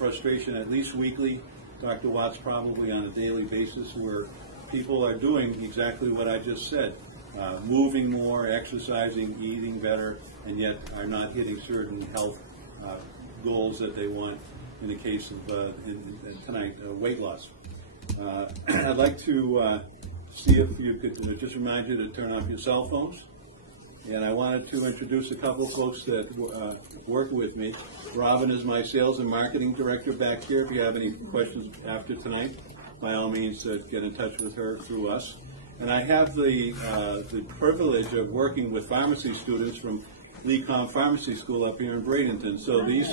frustration at least weekly, Dr. Watts probably on a daily basis, where people are doing exactly what I just said, moving more, exercising, eating better, and yet are not hitting certain health goals that they want in the case of tonight, weight loss. I'd like to see if you could just remind you to turn off your cell phones. And I wanted to introduce a couple of folks that work with me. Robin is my sales and marketing director back here. If you have any questions after tonight, by all means, get in touch with her through us. And I have the privilege of working with pharmacy students from LeCom Pharmacy School up here in Bradenton. So these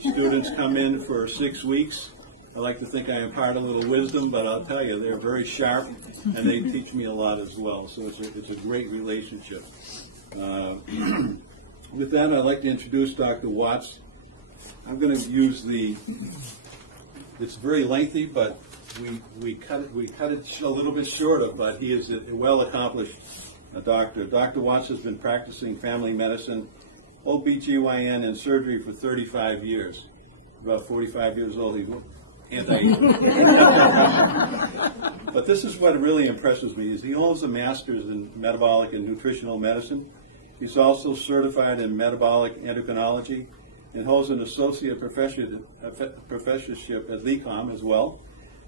students come in for 6 weeks. I like to think I impart a little wisdom, but I'll tell you, they're very sharp, and they teach me a lot as well. So it's a great relationship. With that, I'd like to introduce Dr. Watts. I'm going to use it's very lengthy, but we cut it a little bit shorter, but he is a well-accomplished doctor. Dr. Watts has been practicing family medicine, OBGYN, and surgery for 35 years. About 45 years old, he's anti-aging. But this is what really impresses me, is he holds a master's in metabolic and nutritional medicine. He's also certified in metabolic endocrinology and holds an associate professorship at LeCom as well,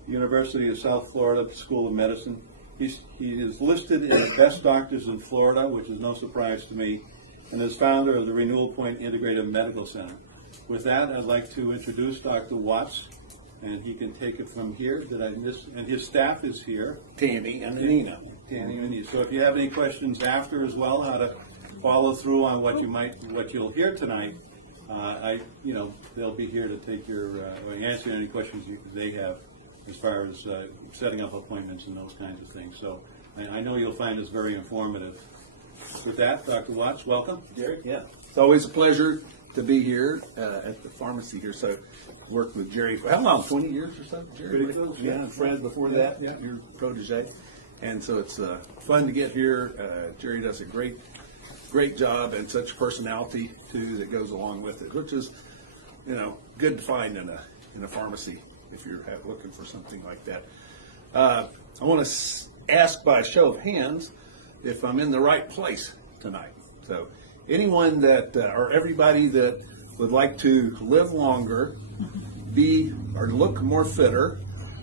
University of South Florida School of Medicine. He is listed in the best doctors in Florida, which is no surprise to me, and is founder of the Renewal Point Integrative Medical Center. With that, I'd like to introduce Dr. Watts, and he can take it from here. Did I miss? And his staff is here. Tammy and Nina. Tammy and Nina. So if you have any questions after as well, how to follow through on what you'll hear tonight, they'll be here to take or answer any questions they have as far as setting up appointments and those kinds of things. So I know you'll find this very informative. With that, Dr. Watts, welcome. Jerry? Yeah. It's always a pleasure to be here at the pharmacy here. So worked with Jerry for how long? 20 years or so, Jerry? Yeah, and Fred before that, your protege. And so it's fun to get here. Jerry does a great job, and such personality too that goes along with it, which is, good to find in a pharmacy if you're looking for something like that. I want to ask by a show of hands if I'm in the right place tonight. So anyone that or everybody that would like to live longer, be or look more fitter,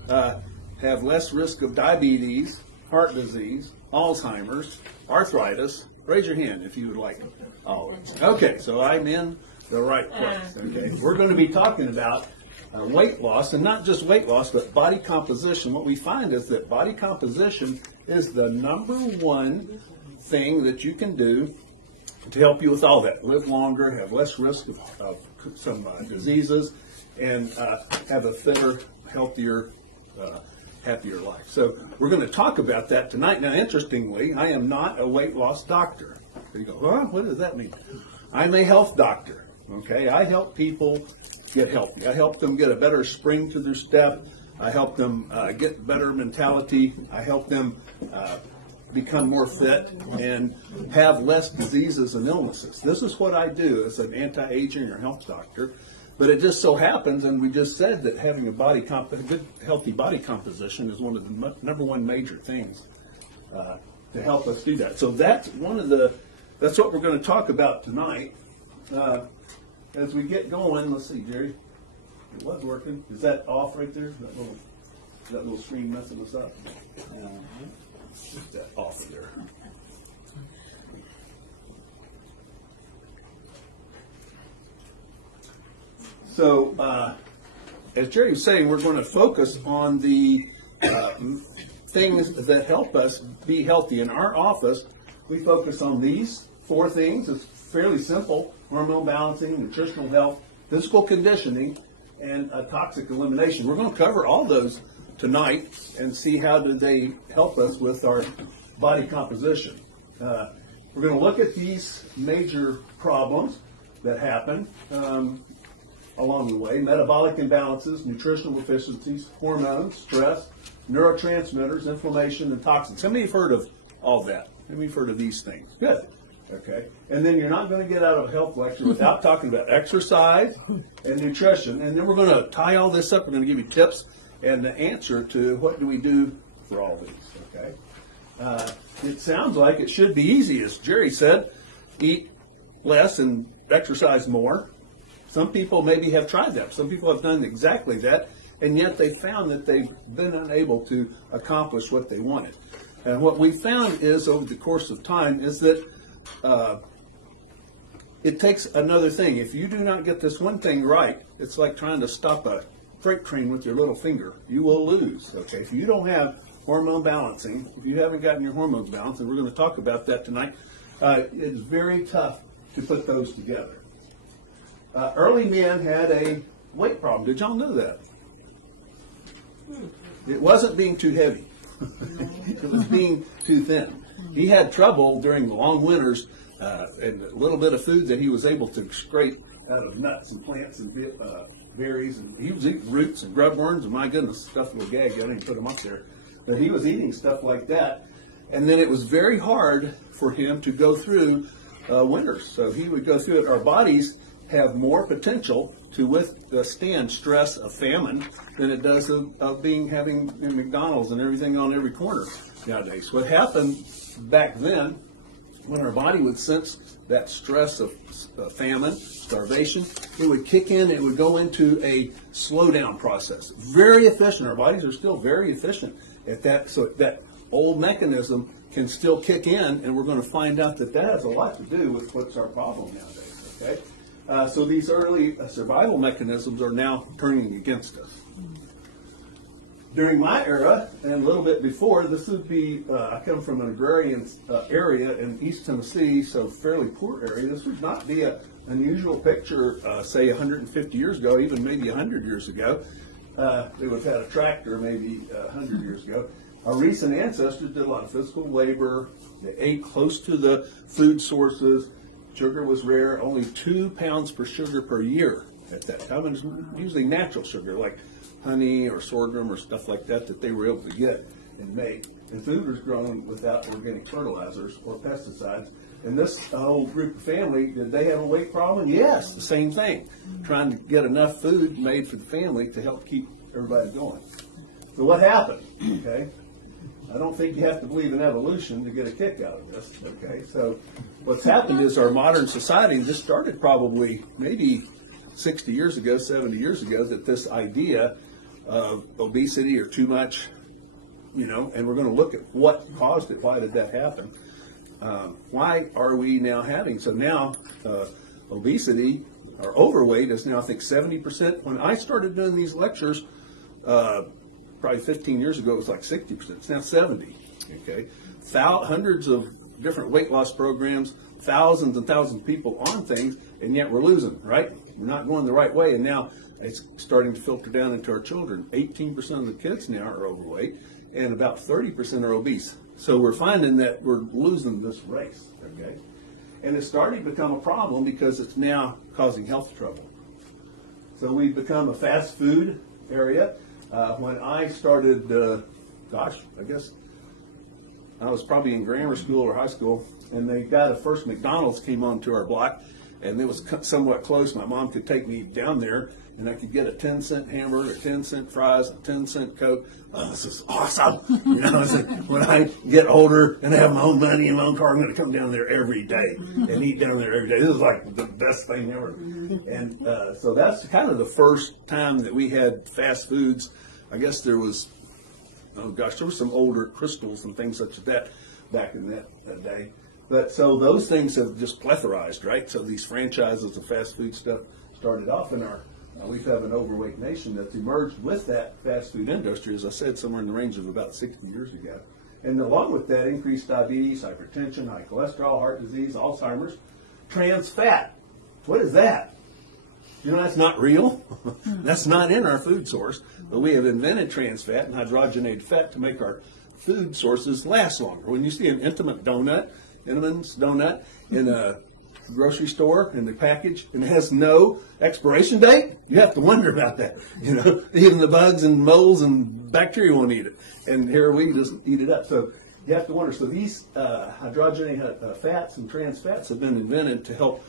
have less risk of diabetes, heart disease, Alzheimer's, arthritis, raise your hand if you would like. Oh, okay, so I'm in the right place. Okay, we're going to be talking about weight loss, and not just weight loss, but body composition. What we find is that body composition is the #1 thing that you can do to help you with all that. Live longer, have less risk of some diseases, and have a fitter, healthier, happier life. So we're going to talk about that tonight. Now, interestingly, I am not a weight loss doctor. You go, huh? What does that mean? I'm a health doctor. Okay, I help people get healthy. I help them get a better spring to their step. I help them get better mentality. I help them become more fit and have less diseases and illnesses. This is what I do as an anti-aging or health doctor. But it just so happens, and we just said that having a good, healthy body composition is one of the #1 major things to help us do that. So that's that's what we're going to talk about tonight. As we get going, let's see, Jerry, it was working. Is that off right there? That little screen messing us up? Get that off of there. So, as Jerry was saying, we're going to focus on the things that help us be healthy. In our office, we focus on these 4 things. It's fairly simple: hormone balancing, nutritional health, physical conditioning, and toxic elimination. We're going to cover all those tonight and see how do they help us with our body composition. We're going to look at these major problems that happen along the way: metabolic imbalances, nutritional deficiencies, hormones, stress, neurotransmitters, inflammation, and toxins. How many have heard of all that? How many have heard of these things? Good. Okay? And then you're not going to get out of a health lecture without talking about exercise and nutrition. And then we're going to tie all this up. We're going to give you tips and the answer to what do we do for all these. Okay? It sounds like it should be easy, as Jerry said. Eat less and exercise more. Some people maybe have tried that. Some people have done exactly that, and yet they found that they've been unable to accomplish what they wanted. And what we found is, over the course of time, is that it takes another thing. If you do not get this one thing right, it's like trying to stop a freight train with your little finger. You will lose. Okay, if you don't have hormone balancing, if you haven't gotten your hormones balanced, and we're going to talk about that tonight, it's very tough to put those together. Early men had a weight problem. Did y'all know that? It wasn't being too heavy. It was being too thin. He had trouble during the long winters and a little bit of food that he was able to scrape out of nuts and plants and berries. And he was eating roots and grub worms, and my goodness, stuff will gag. I didn't put them up there. But he was eating stuff like that. And then it was very hard for him to go through winters. So he would go through it. Our bodies have more potential to withstand stress of famine than it does of having McDonald's and everything on every corner nowadays. What happened back then, when our body would sense that stress of famine, starvation, it would kick in, it would go into a slowdown process. Very efficient. Our bodies are still very efficient at that, so that old mechanism can still kick in, and we're going to find out that that has a lot to do with what's our problem nowadays. Okay? So these early survival mechanisms are now turning against us. During my era, and a little bit before, this would be, I come from an agrarian area in East Tennessee, so fairly poor area. This would not be an unusual picture, say 150 years ago, even maybe 100 years ago. They would have had a tractor maybe 100 years ago. Our recent ancestors did a lot of physical labor. They ate close to the food sources. Sugar was rare, only 2 pounds per sugar per year at that time. And it was usually natural sugar, like honey or sorghum or stuff like that, that they were able to get and make. And food was grown without organic fertilizers or pesticides. And this whole group of family, did they have a weight problem? Yes, the same thing. Trying to get enough food made for the family to help keep everybody going. So what happened? Okay. I don't think you have to believe in evolution to get a kick out of this. Okay, so what's happened is our modern society, this started probably maybe 60 years ago, 70 years ago, that this idea of obesity or too much, and we're going to look at what caused it. Why did that happen? Why are we now having? So now obesity or overweight is now, I think, 70%. When I started doing these lectures, probably 15 years ago, it was like 60%. It's now 70. Okay, hundreds of different weight loss programs, thousands and thousands of people on things, and yet we're losing. Right? We're not going the right way, and now it's starting to filter down into our children. 18% of the kids now are overweight, and about 30% are obese. So we're finding that we're losing this race. Okay, and it's starting to become a problem because it's now causing health trouble. So we've become a fast food area. When I started, I guess I was probably in grammar school or high school, and they got a first McDonald's came onto our block, and it was somewhat close. My mom could take me down there, and I could get a 10-cent hamburger, 10-cent fries, a 10-cent Coke. Oh, this is awesome. It's like, when I get older and have my own money and my own car, I'm going to come down there every day and eat down there every day. This is like the best thing ever. And so that's kind of the first time that we had fast foods. I guess there was, there were some older Crystals and things such as that back in that day. But so those things have just pletherized, right? So these franchises of fast food stuff started off in our, we have an overweight nation that's emerged with that fast food industry, as I said, somewhere in the range of about 60 years ago. And along with that, increased diabetes, hypertension, high cholesterol, heart disease, Alzheimer's, trans fat. What is that? That's not real. That's not in our food source. But we have invented trans fat and hydrogenated fat to make our food sources last longer. When you see an Entenmann's donut in a grocery store in the package and it has no expiration date, you have to wonder about that. Even the bugs and moles and bacteria won't eat it. And here we just eat it up. So you have to wonder, so these hydrogenated fats and trans fats have been invented to help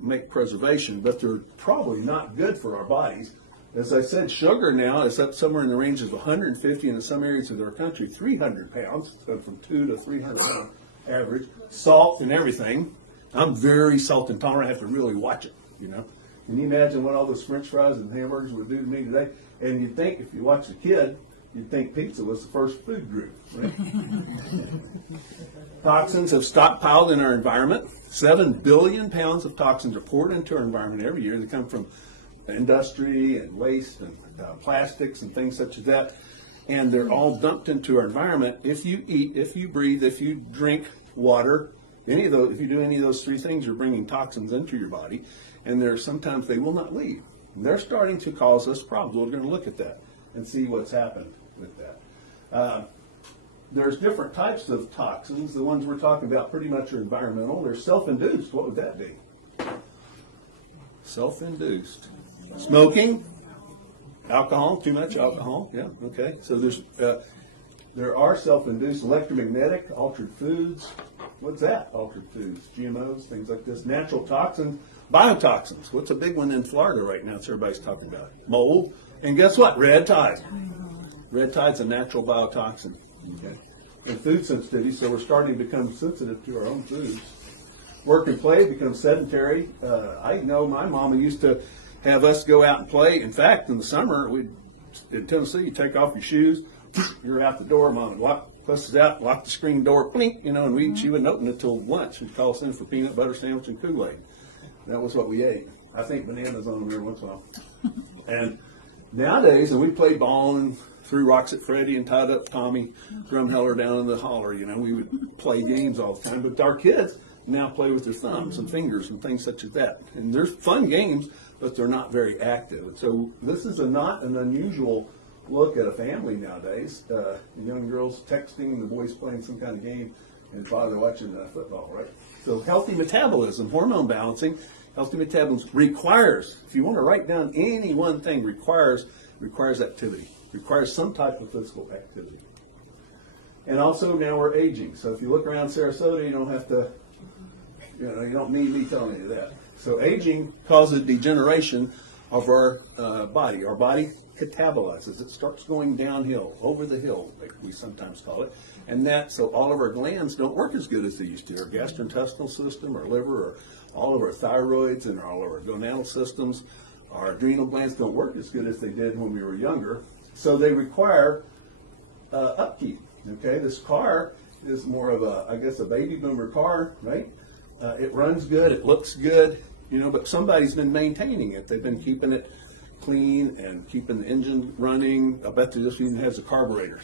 make preservation, but they're probably not good for our bodies. As I said, sugar now is up somewhere in the range of 150, and in some areas of our country, 300 pounds, so from 200 to 300 pound average. Salt and everything. I'm very salt intolerant. I have to really watch it, you know. Can you imagine what all those French fries and hamburgers would do to me today? And you'd think, if you watch a kid, you'd think pizza was the first food group, right? Toxins have stockpiled in our environment. 7 billion pounds of toxins are poured into our environment every year. They come from industry and waste and plastics and things such as that. And they're all dumped into our environment. If you eat, if you breathe, if you drink water, any of those, if you do any of those three things, you're bringing toxins into your body. And sometimes they will not leave. And they're starting to cause us problems. We're going to look at that and see what's happened with that. There's different types of toxins. The ones we're talking about pretty much are environmental. They're self-induced. What would that be? Self-induced. Smoking, alcohol, too much alcohol. Yeah, okay. So there are self-induced electromagnetic, altered foods. What's that? Altered foods, GMOs, things like this. Natural toxins, biotoxins. What's a big one in Florida right now that everybody's talking about? Mold. And guess what? Red tide. Red tide's a natural biotoxin. Okay. And food sensitivity, so we're starting to become sensitive to our own foods. Work and play becomes sedentary. I know my mama used to have us go out and play. In fact, in the summer, in Tennessee, you take off your shoes, you're out the door, Mom would push us out, lock the screen door, blink, you know, and she wouldn't open it till lunch. She'd call us in for peanut butter sandwich and Kool-Aid. That was what we ate. I think bananas on them every once in a while. And nowadays, and we played ball and threw rocks at Freddie and tied up Tommy Drumheller down in the holler, you know, we would play games all the time. But our kids now play with their thumbs and fingers and things such as that. And there's fun games, but they're not very active. And so this is not an unusual look at a family nowadays. Young girls texting, the boys playing some kind of game, and father watching football, right? So healthy metabolism, hormone balancing, healthy metabolism requires, if you want to write down any one thing, requires activity, requires some type of physical activity. And also now we're aging. So if you look around Sarasota, you don't have to, you don't need me telling you that. So aging causes degeneration of our body. Our body catabolizes. It starts going downhill, over the hill, like we sometimes call it. And so all of our glands don't work as good as they used to. Our gastrointestinal system, our liver, or all of our thyroids and all of our gonadal systems, our adrenal glands don't work as good as they did when we were younger. So they require upkeep. Okay, this car is more of a baby boomer car, right? It runs good, it looks good, but somebody's been maintaining it. They've been keeping it clean and keeping the engine running. I bet this even has a carburetor.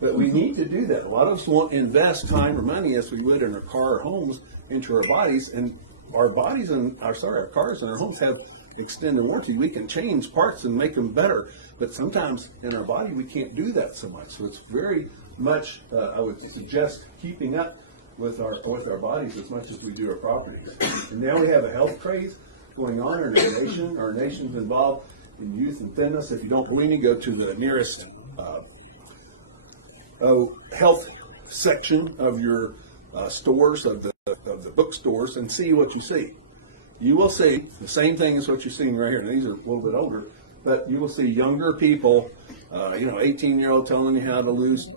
But we need to do that. A lot of us won't invest time or money as we would in our car or homes into our bodies, and our bodies and our cars and our homes have extended warranty. We can change parts and make them better, but sometimes in our body we can't do that so much. So it's very much, I would suggest, keeping up with our bodies as much as we do our properties. And now we have a health craze going on in our nation. Our nation's involved in youth and fitness. If you don't believe me, go to the nearest health section of your stores, of the bookstores, and see what you see. You will see the same thing as what you're seeing right here. Now, these are a little bit older, but you will see younger people, 18-year-old telling you how to lose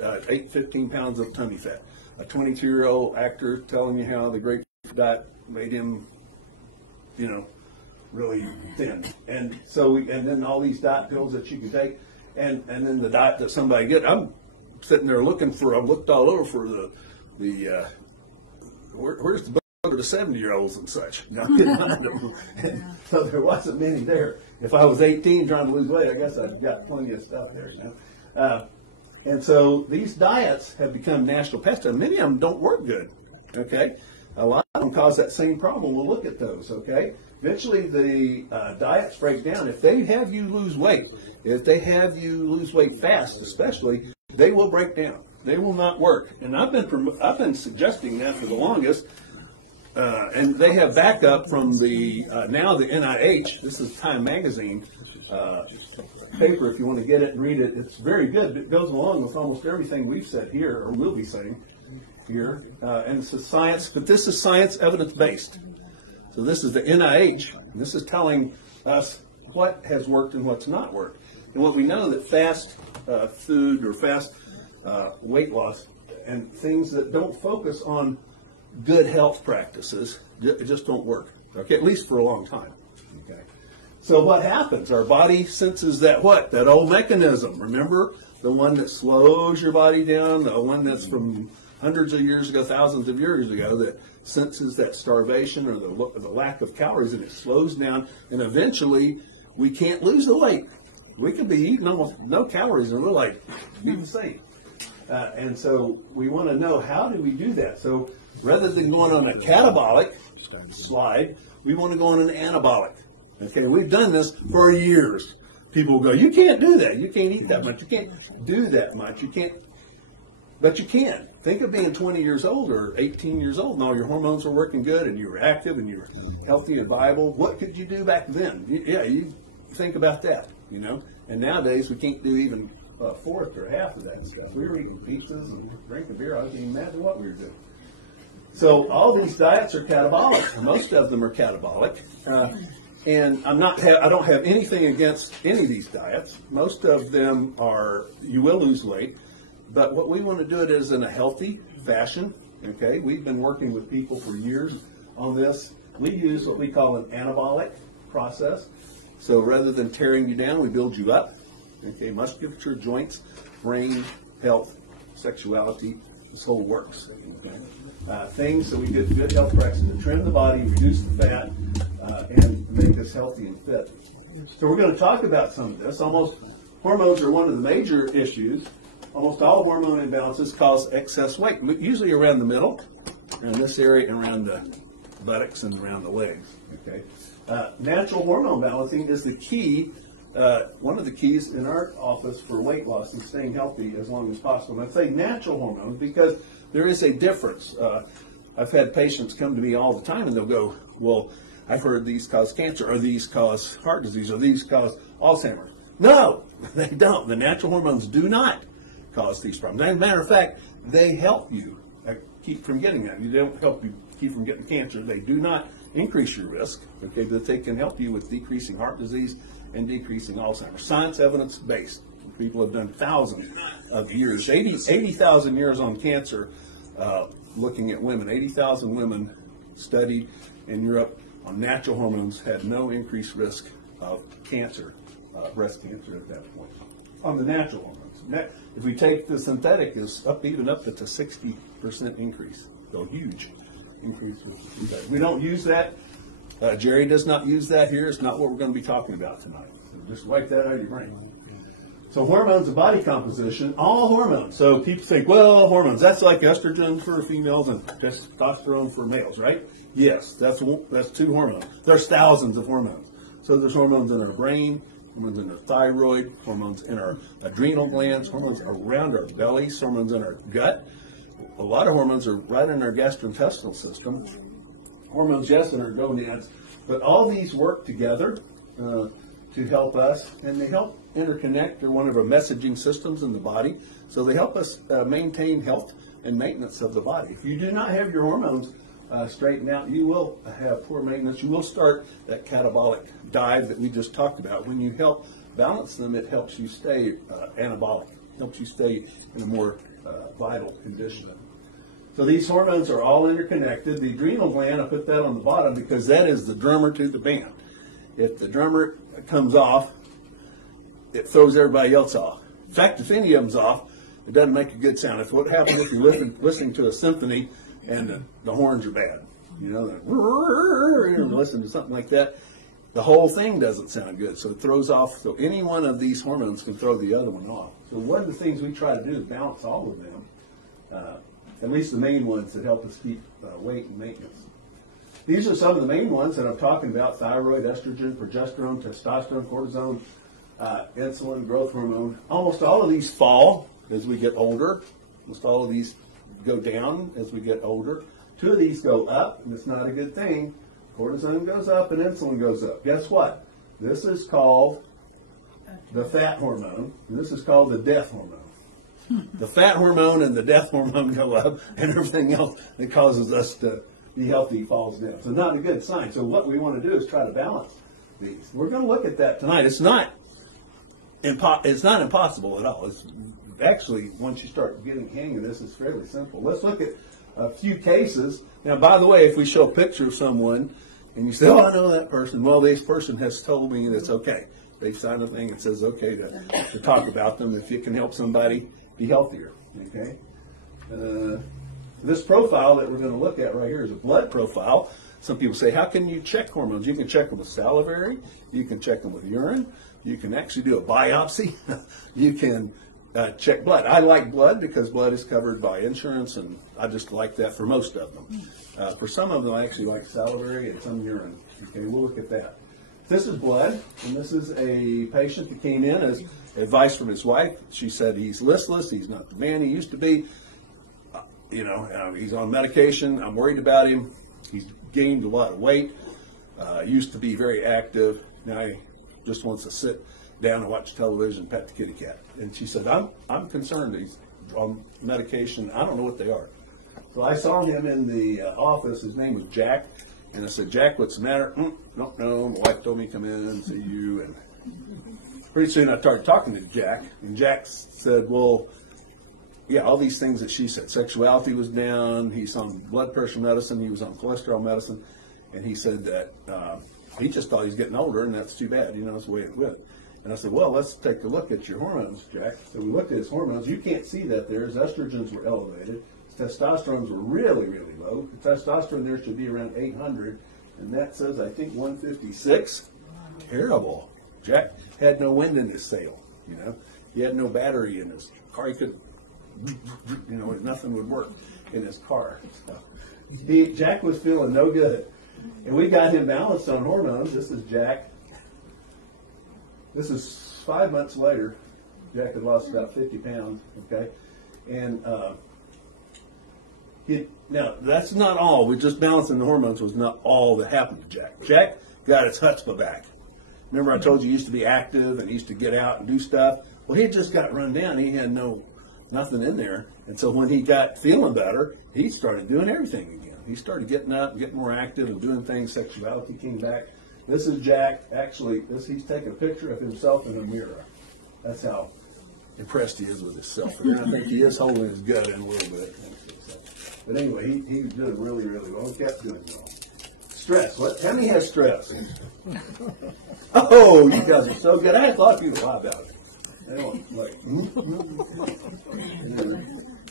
15 pounds of tummy fat. A 22-year-old actor telling you how the great diet made him, really thin. And so and then all these diet pills that you can take, and then the diet that somebody get. I'm sitting there I've looked all over for where's the book for the 70-year-olds and such. Now, and so there wasn't many there. If I was 18 trying to lose weight, I guess I've got plenty of stuff there. And so these diets have become national pests, and many of them don't work good. Okay, a lot of them cause that same problem. We'll look at those. Okay, eventually the diets break down. If they have you lose weight, if they have you lose weight fast, especially, they will break down. They will not work. And I've been suggesting that for the longest. And they have backup from now the NIH. This is Time Magazine. paper if you want to get it and read it. It's very good. It goes along with almost everything we've said here, or will be saying here. And it's a science, but this is science evidence-based. So this is the NIH, and this is telling us what has worked and what's not worked. And what we know that fast food or fast weight loss and things that don't focus on good health practices just don't work, okay, at least for a long time. Okay. So what happens? Our body senses that what? That old mechanism. Remember? The one that slows your body down, the one that's from hundreds of years ago, thousands of years ago, that senses that starvation or the lack of calories, and it slows down, and eventually we can't lose the weight. We could be eating almost no calories, and we're like, be the same. And so we want to know, how do we do that? So rather than going on a catabolic slide, we want to go on an anabolic. Okay, we've done this for years. People go, you can't do that. You can't eat that much. You can't do that much. You can't. But you can. Think of being 20 years old or 18 years old and all your hormones were working good and you were active and you were healthy and viable. What could you do back then? You think about that, you know. And nowadays we can't do even a fourth or half of that stuff. We were eating pizzas and drinking beer. I was even mad at what we were doing. So all these diets are catabolic. Most of them are catabolic. And I don't have anything against any of these diets. Most of them are, you will lose weight. But what we want to do it is in a healthy fashion. Okay, we've been working with people for years on this. We use what we call an anabolic process. So rather than tearing you down, we build you up. Okay, musculature, joints, brain, health, sexuality, this whole works. Okay? Things so we get good health practices to trim the body, reduce the fat, and make us healthy and fit. So we're going to talk about some of this. Hormones are one of the major issues. Almost all hormone imbalances cause excess weight, usually around the middle, around this area, and around the buttocks and around the legs. Okay, natural hormone balancing is the key, one of the keys in our office for weight loss and staying healthy as long as possible. And I say natural hormones because there is a difference. I've had patients come to me all the time and they'll go, well, I've heard these cause cancer, or these cause heart disease, or these cause Alzheimer's. No, they don't. The natural hormones do not cause these problems. As a matter of fact, they help you keep from getting that. They don't help you keep from getting cancer. They do not increase your risk, okay, but they can help you with decreasing heart disease and decreasing Alzheimer's. Science evidence-based. People have done thousands of years, 80,000 years on cancer, looking at women. 80,000 women studied in Europe on natural hormones had no increased risk of cancer, breast cancer at that point, on the natural hormones. If we take the synthetic, is even up to 60% increase. So huge increase. We don't use that. Jerry does not use that here. It's not what we're going to be talking about tonight. So just wipe that out of your brain. So hormones of body composition, all hormones. So people think, well, hormones, that's like estrogen for females and testosterone for males, right? Yes, that's two hormones. There's thousands of hormones. So there's hormones in our brain, hormones in our thyroid, hormones in our adrenal glands, hormones around our bellies, hormones in our gut. A lot of hormones are right in our gastrointestinal system. Hormones, yes, in our gonads. But all these work together to help us, and they help interconnect. They're one of our messaging systems in the body. So they help us maintain health and maintenance of the body. If you do not have your hormones straightened out, you will have poor maintenance. You will start that catabolic dive that we just talked about. When you help balance them, it helps you stay anabolic, helps you stay in a more vital condition. So these hormones are all interconnected. The adrenal gland, I put that on the bottom because that is the drummer to the band. If the drummer comes off, it throws everybody else off. In fact, if any of them's off, it doesn't make a good sound. It's what happens if you're listening to a symphony and the horns are bad. You know, listen to something like that, the whole thing doesn't sound good. So it throws off. So any one of these hormones can throw the other one off. So one of the things we try to do is balance all of them, at least the main ones that help us keep weight and maintenance. These are some of the main ones that I'm talking about: thyroid, estrogen, progesterone, testosterone, cortisone, insulin, growth hormone. Almost all of these fall as we get older. Almost all of these go down as we get older. Two of these go up, and it's not a good thing. Cortisone goes up and insulin goes up. Guess what? This is called the fat hormone, and this is called the death hormone. The fat hormone and the death hormone go up, and everything else that causes us to be healthy falls down. So not a good sign. So what we want to do is try to balance these. We're going to look at that tonight. It's not impossible at all. It's actually, once you start getting the hang of this, it's fairly simple. Let's look at a few cases. Now, by the way, if we show a picture of someone and you say, oh, I know that person, well, this person has told me that it's okay. They signed a thing that says okay to talk about them if it can help somebody be healthier. Okay. This profile that we're going to look at right here is a blood profile. Some people say, how can you check hormones? You can check them with salivary. You can check them with urine. You can actually do a biopsy. You can check blood. I like blood because blood is covered by insurance, and I just like that for most of them. For some of them, I actually like salivary and some urine. Okay, we'll look at that. This is blood, and this is a patient that came in as advice from his wife. She said he's listless. He's not the man he used to be. He's on medication. I'm worried about him. He's gained a lot of weight. Used to be very active. Now he just wants to sit down and watch television and pet the kitty cat. And she said, I'm concerned he's on medication. I don't know what they are. So I saw him in the office. His name was Jack. And I said, Jack, what's the matter? Don't know. My wife told me to come in and see you. And pretty soon I started talking to Jack. And Jack said, well, yeah, all these things that she said. Sexuality was down. He's on blood pressure medicine. He was on cholesterol medicine. And he said that he just thought he's getting older, and that's too bad. That's the way it went. And I said, well, let's take a look at your hormones, Jack. So we looked at his hormones. You can't see that there. His estrogens were elevated. His testosterone were really, really low. The testosterone there should be around 800, and that says, I think, 156. Terrible. Jack had no wind in his sail. He had no battery in his car. He could, nothing would work in his car. So Jack was feeling no good. And we got him balanced on hormones. This is Jack. This is 5 months later. Jack had lost about 50 pounds, okay? And now, that's not all. We just balancing the hormones was not all that happened to Jack. Jack got his chutzpah back. Remember I told you he used to be active and he used to get out and do stuff? Well, he just got run down. He had nothing in there. And so when he got feeling better, he started doing everything again. He started getting up and getting more active and doing things. Sexuality came back. This is Jack. Actually, he's taking a picture of himself in a mirror. That's how impressed he is with himself. And I think he is holding his gut in a little bit. But anyway, he was doing really, really well. He kept doing well. Stress. Tell me has stress. Oh, you guys are so good. I had thought you'd lie about it. They don't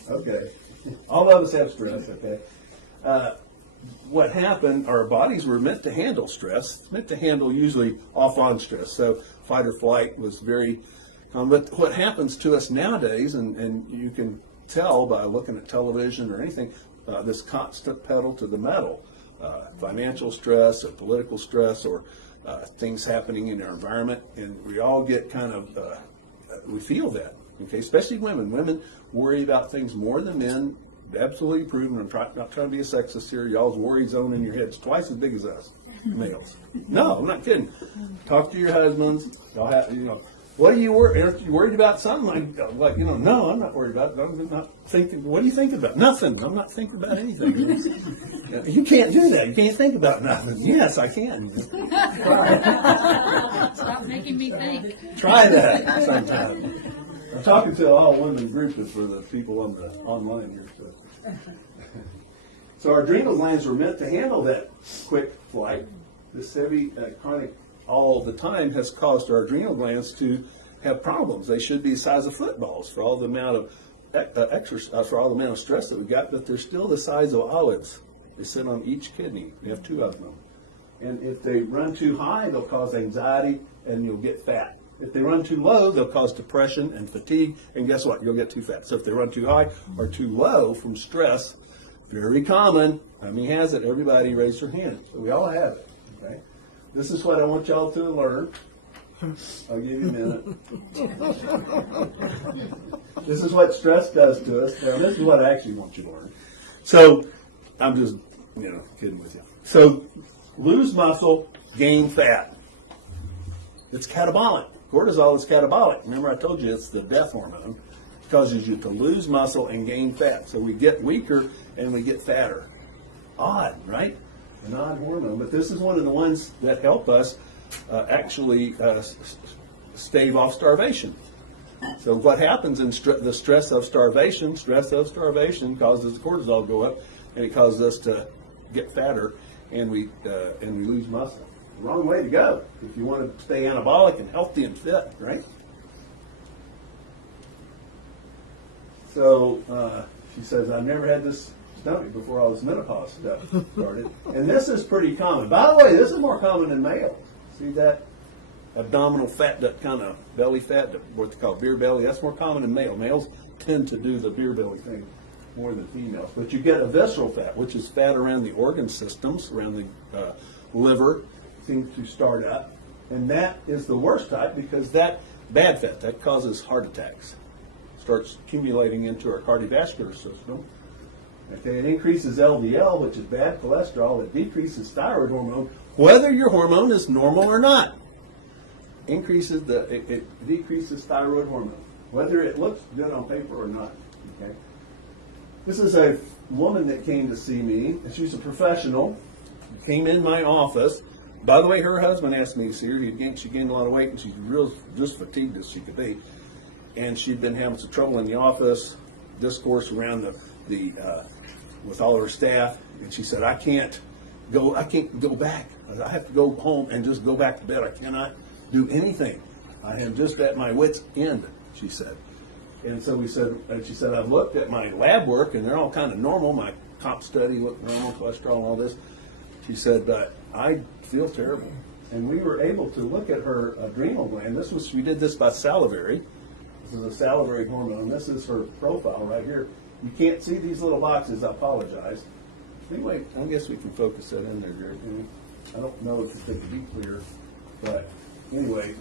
Okay. All of us have stress, okay? What happened, our bodies were meant to handle stress, meant to handle usually off-on stress. So fight or flight was very common. But what happens to us nowadays, and you can tell by looking at television or anything, this constant pedal to the metal, financial stress or political stress or things happening in our environment, and we all get kind of, we feel that, okay, especially women. Women worry about things more than men. Absolutely proven. I'm not trying to be a sexist here. Y'all's worry zone in your head's twice as big as us, males. No, I'm not kidding. Talk to your husbands. Y'all have, what are you worried? Are you worried about something? No, I'm not worried about it. I'm not thinking. What are you thinking about? Nothing. I'm not thinking about anything. You can't do that. You can't think about nothing. Yes, I can. Stop making me think. Try that sometime. I'm talking to an all-women group for the people on the online here. So our adrenal glands were meant to handle that quick flight. This heavy chronic all the time has caused our adrenal glands to have problems. They should be the size of footballs for all the amount of exercise, for all the amount of stress that we got, but they're still the size of olives. They sit on each kidney. We have 2 of them. And if they run too high, they'll cause anxiety and you'll get fat. If they run too low, they'll cause depression and fatigue, and guess what? You'll get too fat. So if they run too high or too low from stress, very common. I mean, has it? Everybody raise their hand. So we all have it. Okay. This is what I want y'all to learn. I'll give you a minute. This is what stress does to us. Now, this is what I actually want you to learn. So I'm just, kidding with you. So lose muscle, gain fat. It's catabolic. Cortisol is catabolic. Remember I told you it's the death hormone. It causes you to lose muscle and gain fat. So we get weaker and we get fatter. Odd, right? An odd hormone. But this is one of the ones that help us actually stave off starvation. So what happens in the stress of starvation causes the cortisol to go up, and it causes us to get fatter, and we lose muscle. Wrong way to go if you want to stay anabolic and healthy and fit, right? So she says, I've never had this stomach before all this menopause stuff started. And this is pretty common. By the way, this is more common in males. See that abdominal fat, that kind of belly fat, what they call beer belly, that's more common in males. Males tend to do the beer belly thing more than females. But you get a visceral fat, which is fat around the organ systems, around the liver, seems to start up. And that is the worst type because that bad fat, that causes heart attacks. Starts accumulating into our cardiovascular system. Okay, it increases LDL, which is bad cholesterol. It decreases thyroid hormone, whether your hormone is normal or not. It decreases thyroid hormone, whether it looks good on paper or not. Okay. This is a woman that came to see me, and she's a professional. Came in my office. By the way, her husband asked me to see her. She gained a lot of weight, and she's just fatigued as she could be. And she'd been having some trouble in the office, discourse around with all of her staff. And she said, I can't go back. I have to go home and just go back to bed. I cannot do anything. I am just at my wit's end, she said. And so she said, I've looked at my lab work and they're all kind of normal. My comp study looked normal, cholesterol and all this. She said, but I feel terrible. And we were able to look at her adrenal gland. We did this by salivary. This is a salivary hormone. This is her profile right here. You can't see these little boxes. I apologize. Anyway, I guess we can focus that in there, Jerry. I don't know if it can be clear, but anyway,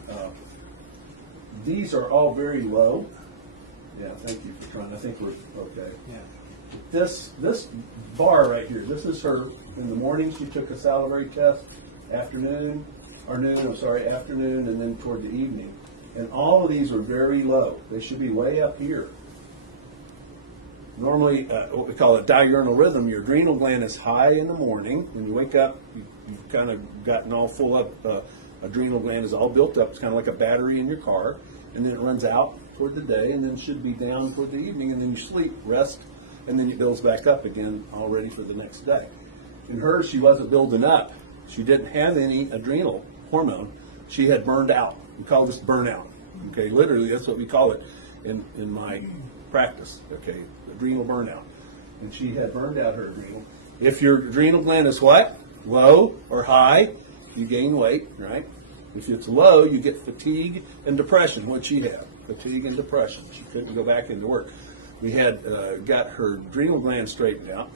these are all very low. Yeah, thank you for trying. I think we're okay. Yeah. This bar right here, this is her. In the morning, she took a salivary test. Afternoon, and then toward the evening. And all of these are very low. They should be way up here. Normally, what we call a diurnal rhythm, your adrenal gland is high in the morning. When you wake up, you've kind of gotten all full up. Adrenal gland is all built up. It's kind of like a battery in your car. And then it runs out toward the day, and then should be down toward the evening. And then you sleep, rest, and then it builds back up again, all ready for the next day. In hers, she wasn't building up. She didn't have any adrenal hormone. She had burned out. We call this burnout. Okay, literally, that's what we call it in my practice. Okay, adrenal burnout. And she had burned out her adrenal. If your adrenal gland is what? Low or high, you gain weight, right? If it's low, you get fatigue and depression. What'd she have? Fatigue and depression. She couldn't go back into work. We had got her adrenal gland straightened out,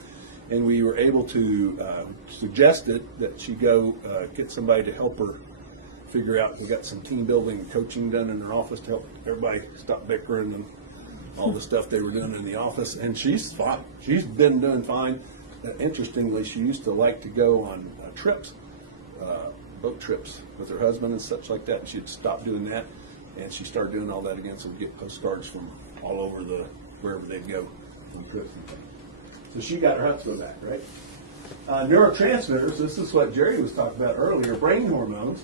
and we were able to suggested that she go get somebody to help her figure out. We got some team building and coaching done in her office to help everybody stop bickering and all the stuff they were doing in the office. And she's fine. She's been doing fine. Interestingly, she used to like to go on trips, boat trips with her husband and such like that. And she'd stop doing that, and she started doing all that again. So we get postcards from all over wherever they'd go on trips and things. So she got her huts go back, right? Neurotransmitters, this is what Jerry was talking about earlier, brain hormones.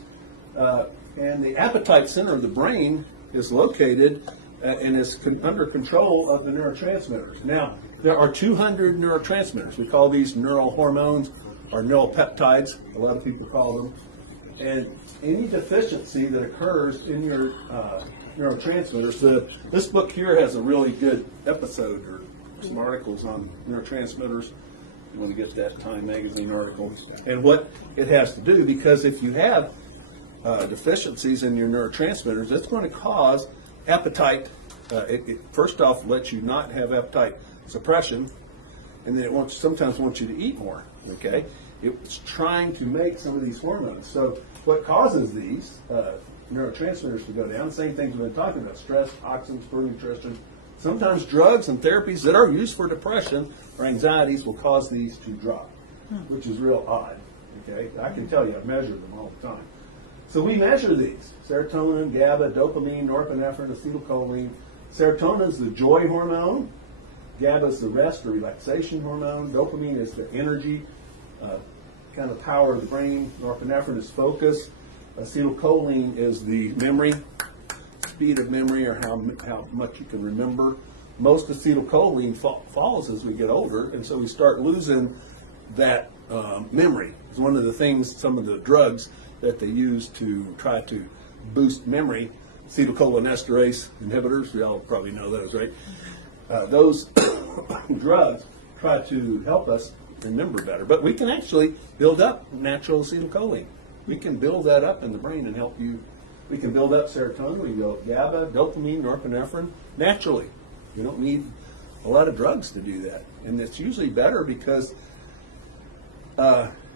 And the appetite center of the brain is located and is under control of the neurotransmitters. Now, there are 200 neurotransmitters. We call these neural hormones or neuropeptides, a lot of people call them. And any deficiency that occurs in your neurotransmitters, this book here has a really good episode or some articles on neurotransmitters. You want to get that Time magazine article. And what it has to do, because if you have deficiencies in your neurotransmitters, it's going to cause appetite. It first off lets you not have appetite suppression, and then it sometimes wants you to eat more. Okay, it's trying to make some of these hormones. So what causes these neurotransmitters to go down? Same things we've been talking about: stress, toxins, poor nutrition. Sometimes drugs and therapies that are used for depression or anxieties will cause these to drop, which is real odd. Okay, I can tell you, I measure them all the time. So we measure these: serotonin, GABA, dopamine, norepinephrine, acetylcholine. Serotonin is the joy hormone. GABA is the rest or relaxation hormone. Dopamine is the energy, kind of power of the brain. Norepinephrine is focus. Acetylcholine is the memory, speed of memory, or how much you can remember. Most acetylcholine falls as we get older, and so we start losing that memory. It's one of the things, some of the drugs that they use to try to boost memory. Acetylcholinesterase inhibitors, we all probably know those, right? Those drugs try to help us remember better. But we can actually build up natural acetylcholine. We can build that up in the brain and help you. We can build up serotonin, we can build up GABA, dopamine, norepinephrine naturally. You don't need a lot of drugs to do that. And it's usually better because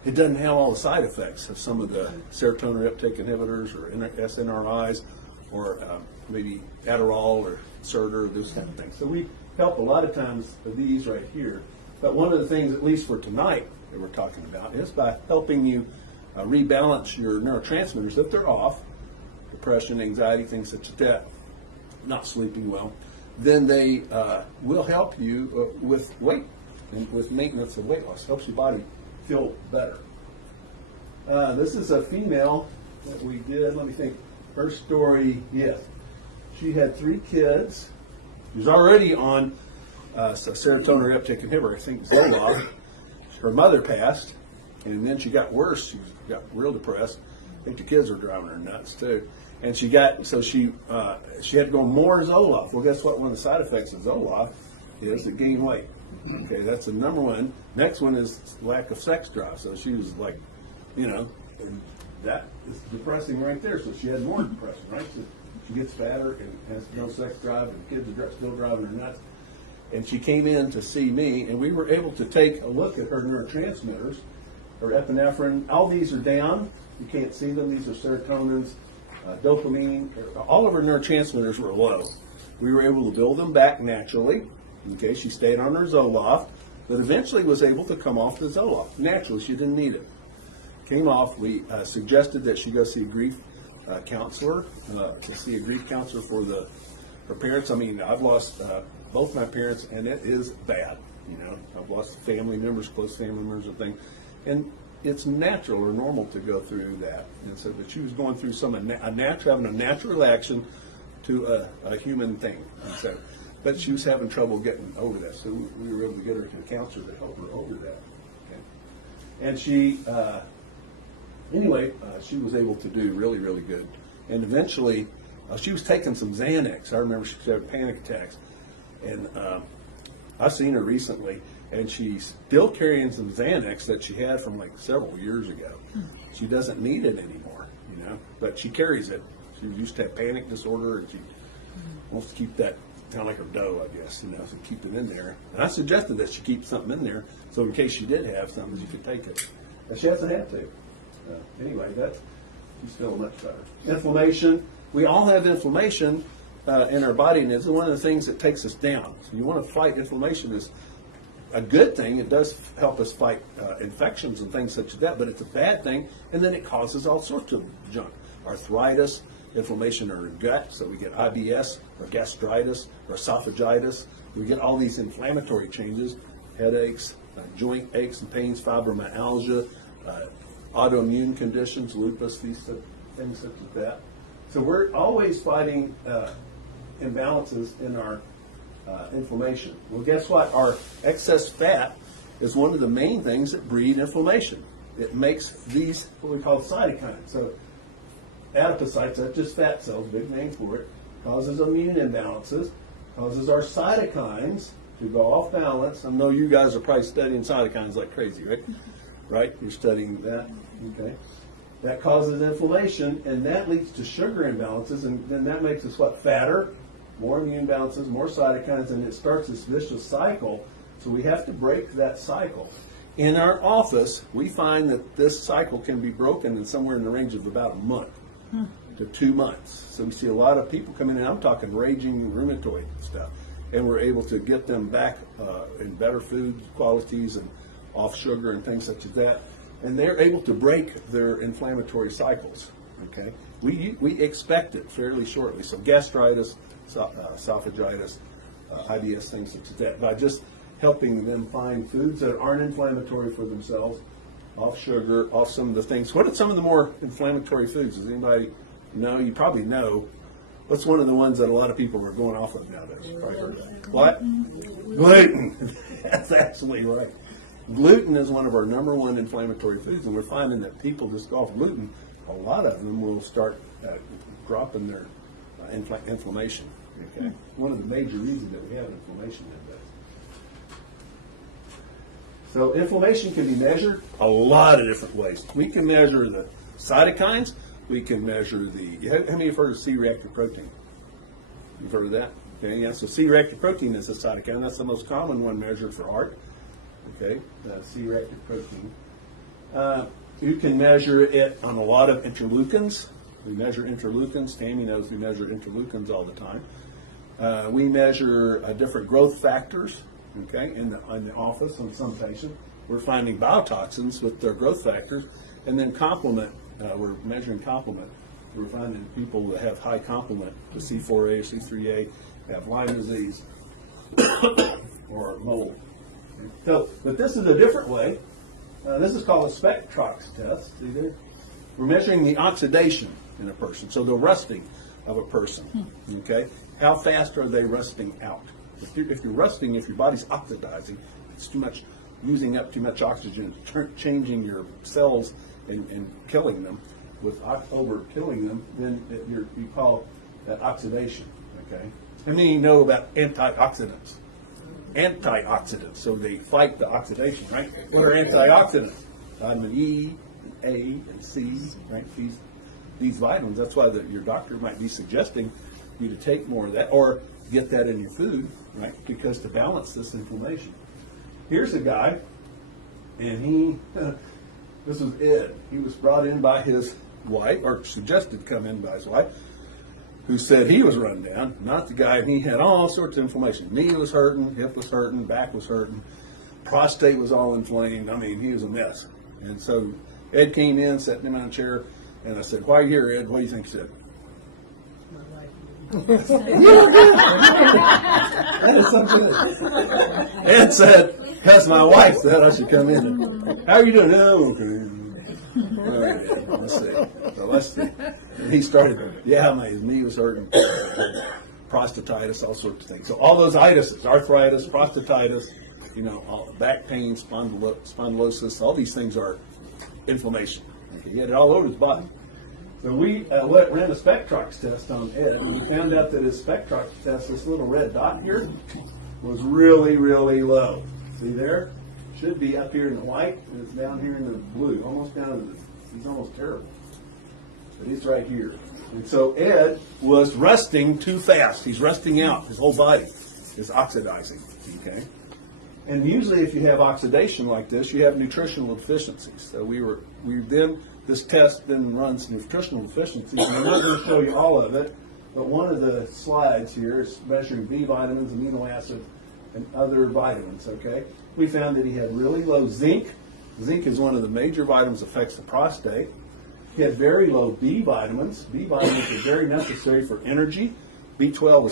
it doesn't have all the side effects of some of the serotonin uptake inhibitors or SNRIs or maybe Adderall or Serta, those kind of things. So we help a lot of times with these right here. But one of the things, at least for tonight, that we're talking about is by helping you rebalance your neurotransmitters if they're off, depression, anxiety, things such as that, not sleeping well, then they will help you with weight and with maintenance of weight loss. Helps your body feel better. This is a female that we did. Let me think. Her story, yes. She had 3 kids. She was already on a serotonin uptake inhibitor, I think Zoloft. Her mother passed, and then she got worse. She got real depressed. I think the kids were driving her nuts too. And she had to go more Zoloft. Well, guess what? One of the side effects of Zoloft is to gain weight. Okay, that's the number one. Next one is lack of sex drive. So she was like, that is depressing right there. So she had more depression, right? So she gets fatter and has no sex drive, and kids are still driving her nuts. And she came in to see me, and we were able to take a look at her neurotransmitters, her epinephrine. All these are down. You can't see them. These are serotonins, dopamine. All of her neurotransmitters were low. We were able to build them back naturally. Okay, she stayed on her Zoloft, but eventually was able to come off the Zoloft. Naturally, she didn't need it. Came off. We suggested that she go see a grief counselor, to see a grief counselor for her parents. I mean, I've lost both my parents, and it is bad. I've lost family members, close family members, and things, and it's natural or normal to go through that. And so, but she was going through having a natural reaction to a human thing. And so, but she was having trouble getting over that. So we were able to get her to a counselor to help her over that. Okay. And she, she was able to do really, really good. And eventually, she was taking some Xanax. I remember she was having panic attacks. And I've seen her recently, and she's still carrying some Xanax that she had from like several years ago. She doesn't need it anymore, but she carries it. She used to have panic disorder, and she wants to keep that kind of like her dough, I guess, so keep it in there. And I suggested that she keep something in there, so in case she did have something, she could take it. But she hasn't had to. Anyway, she's feeling much better. Inflammation. We all have inflammation in our body, and it's one of the things that takes us down. So you want to fight inflammation. Is a good thing. It does help us fight infections and things such as that, but it's a bad thing, and then it causes all sorts of junk. Arthritis, inflammation in our gut, so we get IBS or gastritis or esophagitis. We get all these inflammatory changes, headaches, joint aches and pains, fibromyalgia, autoimmune conditions, lupus, these things such as that. So we're always fighting imbalances in our inflammation. Well, guess what? Our excess fat is one of the main things that breed inflammation. It makes these, what we call cytokines. So adipocytes, that's just fat cells, big name for it, causes immune imbalances, causes our cytokines to go off balance. I know you guys are probably studying cytokines like crazy, right? Right? You're studying that. Okay. That causes inflammation, and that leads to sugar imbalances, and then that makes us what? Fatter, more immune balances, more cytokines, and it starts this vicious cycle. So we have to break that cycle. In our office, we find that this cycle can be broken in somewhere in the range of about a month to 2 months. So we see a lot of people coming in. I'm talking raging rheumatoid stuff, and we're able to get them back in better food qualities and off sugar and things such as that. And they're able to break their inflammatory cycles. Okay, we expect it fairly shortly. So gastritis, esophagitis, IBS, things such as that. By just helping them find foods that aren't inflammatory for themselves, off sugar, off some of the things. What are some of the more inflammatory foods? Does anybody know? You probably know. What's one of the ones that a lot of people are going off of nowadays? You probably heard that. What? Gluten. That's absolutely right. Gluten is one of our number one inflammatory foods, and we're finding that people just go off gluten. A lot of them will start dropping their inflammation. Okay, one of the major reasons that we have inflammation nowadays. So inflammation can be measured a lot of different ways. We can measure the cytokines. We can measure the. How many have heard of C-reactive protein? You've heard of that? Okay, yeah. So C-reactive protein is a cytokine. That's the most common one measured for heart. Okay, C-reactive protein. You can measure it on a lot of interleukins. We measure interleukins. Tammy knows we measure interleukins all the time. We measure different growth factors. Okay, in the office on some patients, we're finding biotoxins with their growth factors, and then complement. We're measuring complement. We're finding people that have high complement, the C4A, C3A, have Lyme disease or mold. So, but this is a different way. This is called a Spectrox test. See there? We're measuring the oxidation in a person, so the rusting of a person. Okay, how fast are they rusting out? If you're rusting, if your body's oxidizing, it's too much, using up too much oxygen, changing your cells and killing them, with over killing them, then you call that oxidation. Okay. How many know about antioxidants? Antioxidants, so they fight the oxidation, right? What are antioxidants? Vitamin E, A, and C, right? These vitamins. That's why your doctor might be suggesting you to take more of that, or get that in your food, right? Because to balance this inflammation. Here's a guy, and this was Ed. He was brought in by his wife, or suggested to come in by his wife, who said he was run down, not the guy, and he had all sorts of inflammation. Knee was hurting, hip was hurting, back was hurting, prostate was all inflamed. I mean, he was a mess. And so Ed came in, sat him on a chair, and I said, "Why are you here, Ed?" What do you think he said? That is so good. Ed said, "That's my wife said I should come in. How are you doing?" "Oh, okay." All right, let's see. So let's see. And he started, his knee was hurting, prostatitis, all sorts of things. So all those itises, arthritis, prostatitis, all back pain, spondylosis, all these things are inflammation. Okay, he had it all over his body. So we ran a Spectrox test on Ed, and we found out that his Spectrox test, this little red dot here, was really, really low. See there? Should be up here in the white, and it's down here in the blue, almost down to he's almost terrible. But he's right here. And so Ed was rusting too fast. He's rusting out. His whole body is oxidizing. Okay? And usually if you have oxidation like this, you have nutritional deficiencies. So this test then runs nutritional deficiencies, and I'm not going to show you all of it, but one of the slides here is measuring B vitamins, amino acids, and other vitamins, okay? We found that he had really low zinc. Zinc is one of the major vitamins that affects the prostate. He had very low B vitamins. B vitamins are very necessary for energy, B12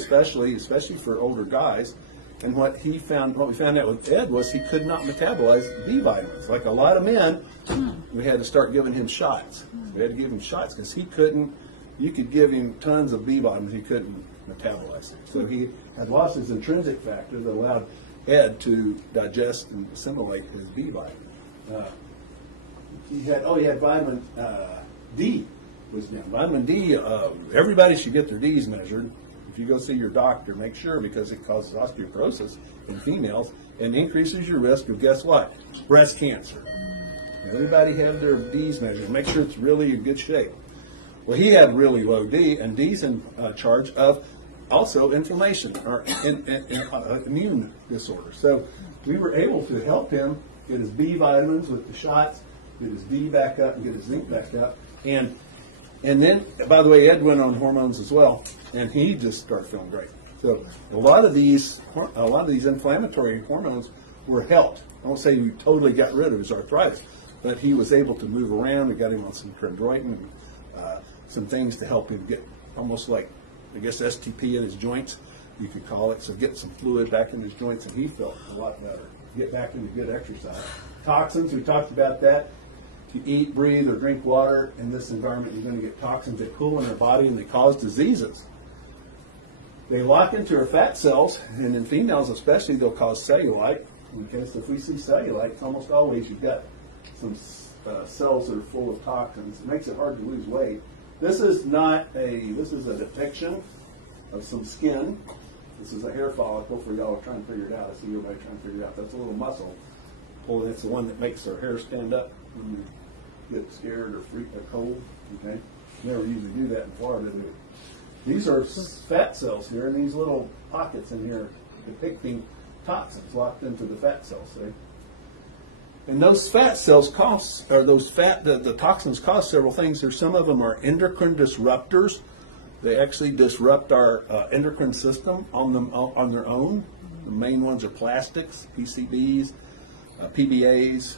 especially for older guys. And what we found out with Ed was he could not metabolize B vitamins. Like a lot of men, we had to start giving him shots. We had to give him shots because he couldn't. You could give him tons of B vitamins, he couldn't metabolize it. So he had lost his intrinsic factor that allowed Ed to digest and assimilate his B vitamin. He had vitamin D was down. Vitamin D, everybody should get their Ds measured. If you go see your doctor, make sure, because it causes osteoporosis in females and increases your risk of, guess what? Breast cancer. Everybody have their Ds measured. Make sure it's really in good shape. Well, he had really low D, and D's in charge of also inflammation or immune disorder. So we were able to help him get his B vitamins with the shots, get his D back up, and get his zinc back up. And then, by the way, Ed went on hormones as well, and he just started feeling great. So a lot of these inflammatory hormones were helped. I won't say we totally got rid of his arthritis, but he was able to move around. We got him on some chondroitin, some things to help him get almost like, I guess, STP in his joints, you could call it. So get some fluid back in his joints, and he felt a lot better. Get back into good exercise. Toxins, we talked about that. If you eat, breathe, or drink water in this environment, you're going to get toxins that pool in our body, and they cause diseases. They lock into our fat cells, and in females especially, they'll cause cellulite. Okay, so if we see cellulite, it's almost always you've got some cells that are full of toxins. It makes it hard to lose weight. This is a depiction of some skin. This is a hair follicle for y'all trying to figure it out. I see everybody trying to figure it out. That's a little muscle. Well, it's the one that makes our hair stand up when we get scared or freaked or cold. Okay, never usually do that in Florida, do we? These are fat cells here, and these little pockets in here depicting toxins locked into the fat cells. See? And those fat cells the toxins cause several things. Some of them are endocrine disruptors. They actually disrupt our endocrine system on their own. The main ones are plastics, PCBs, PBAs,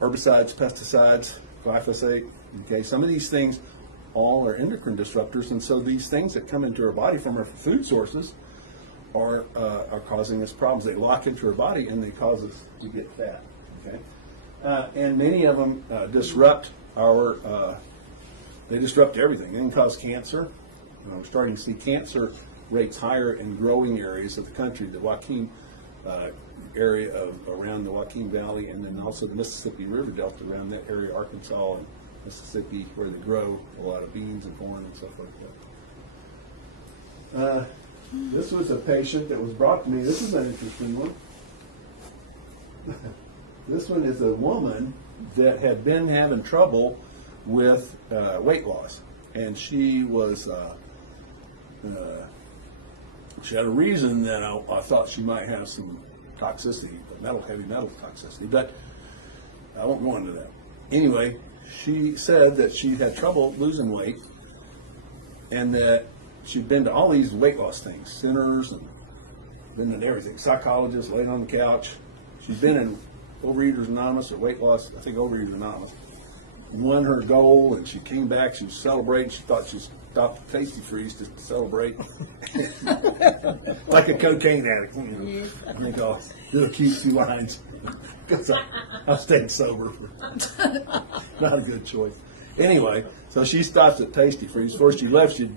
herbicides, pesticides, glyphosate. Okay, some of these things all are endocrine disruptors, and so these things that come into our body from our food sources are causing us problems. They lock into our body and they cause us to get fat. Okay, and many of them disrupt they disrupt everything. They can cause cancer. We're starting to see cancer rates higher in growing areas of the country. The Joaquin area around the Joaquin Valley, and then also the Mississippi River Delta around that area, Arkansas and Mississippi, where they grow a lot of beans and corn and stuff like that. This was a patient that was brought to me. This is an interesting one. This one is a woman that had been having trouble with weight loss, and she was she had a reason that I thought she might have some toxicity, heavy metal toxicity, but I won't go into that. Anyway, she said that she had trouble losing weight, and that she'd been to all these weight loss things, centers, and been to everything, psychologists, laid on the couch. She'd been in Overeaters Anonymous or weight loss, I think Overeaters Anonymous. Won her goal, and she came back. She was celebrating. She thought she stopped the Tasty Freeze just to celebrate, like a cocaine addict. You know. Yes. I think I'll do a cute 2 lines because I stayed sober. Not a good choice. Anyway, so she stopped at Tasty Freeze. Before she left, she'd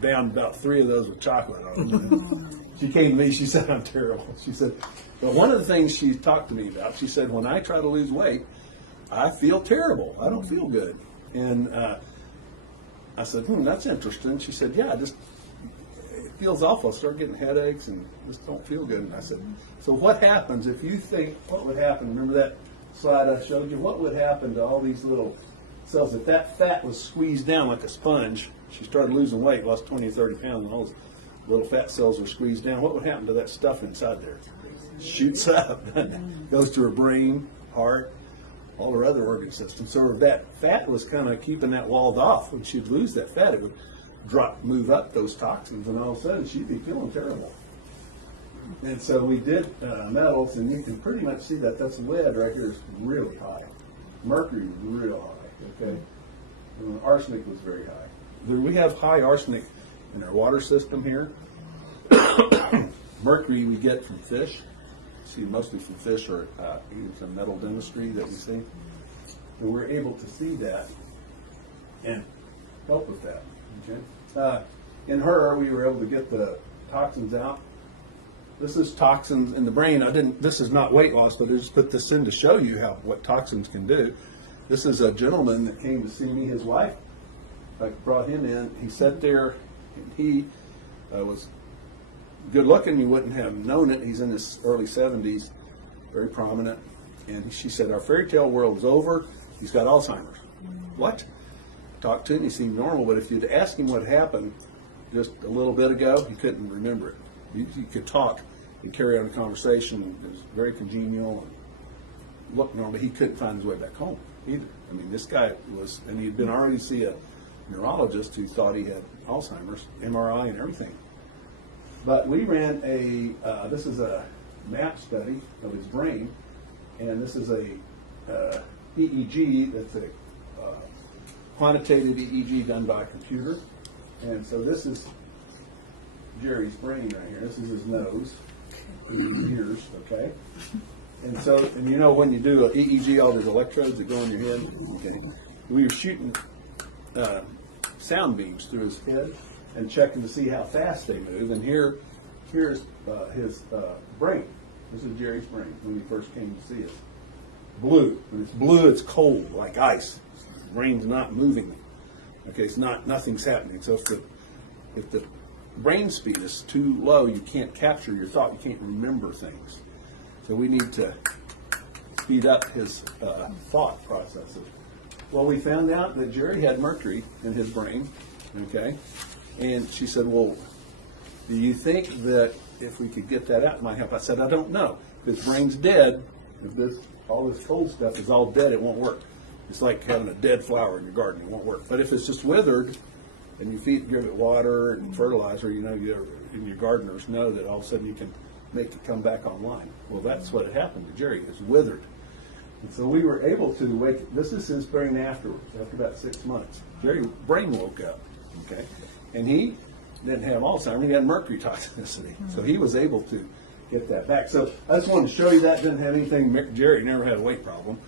bound about 3 of those with chocolate on them. She came to me. She said, "I'm terrible." She said, "But one of the things she talked to me about, she said, when I try to lose weight, I feel terrible. I don't feel good." And I said, "That's interesting." She said, "Yeah, it feels awful. I start getting headaches and just don't feel good." And I said, "So what happens if you think, what would happen?" Remember that slide I showed you? What would happen to all these little cells if that fat was squeezed down like a sponge? She started losing weight, lost 20 or 30 pounds, and all those little fat cells were squeezed down. What would happen to that stuff inside there? Shoots up, goes to her brain, heart, all her other organ systems. So that fat was kind of keeping that walled off. When she'd lose that fat, it would move up those toxins, and all of a sudden she'd be feeling terrible. And so we did metals, and you can pretty much see that. That's lead right here is really high. Mercury is real high. Okay, arsenic was very high. We have high arsenic in our water system here. Mercury we get from fish. See, mostly from fish or even from metal dentistry that we see. And we're able to see that and help with that. Okay. In her, we were able to get the toxins out. This is toxins in the brain. This is not weight loss, but I just put this in to show you what toxins can do. This is a gentleman that came to see me. His wife, I brought him in. He sat there, and he was good looking. You wouldn't have known it. He's in his early 70s, very prominent. And she said, "Our fairy tale world is over. He's got Alzheimer's." What? Talked to him. He seemed normal, but if you'd ask him what happened just a little bit ago, he couldn't remember it. He could talk and carry on a conversation. It was very congenial and looked normal, but he couldn't find his way back home either. I mean, this guy was, and he'd been already see a neurologist who thought he had Alzheimer's, MRI and everything. But we ran this is a map study of his brain, and this is a EEG, that's a quantitative EEG done by a computer. And so this is Jerry's brain right here. This is his nose, his ears, okay? And so, and you know when you do an EEG, all those electrodes that go in your head, okay? We were shooting sound beams through his head and checking to see how fast they move. And here's his brain. This is Jerry's brain when he first came to see us. Blue. When it's blue, it's cold, like ice. The brain's not moving. Okay, it's nothing's happening. So if the brain speed is too low, you can't capture your thought. You can't remember things. So we need to speed up his thought processes. Well, we found out that Jerry had mercury in his brain, okay? And she said, well, do you think that if we could get that out, it might help? I said, I don't know. If his brain's dead, if all this cold stuff is all dead, it won't work. It's like having a dead flower in your garden. It won't work. But if it's just withered, and you give it water and fertilizer, you know, and your gardeners know that all of a sudden you can make it come back online. Well, that's what had happened to Jerry. It's withered. And so we were able to this is his brain afterwards, after about 6 months. Jerry's brain woke up, okay? And he didn't have Alzheimer's, he had mercury toxicity. So he was able to get that back. So I just wanted to show you that. Didn't have anything, Jerry never had a weight problem,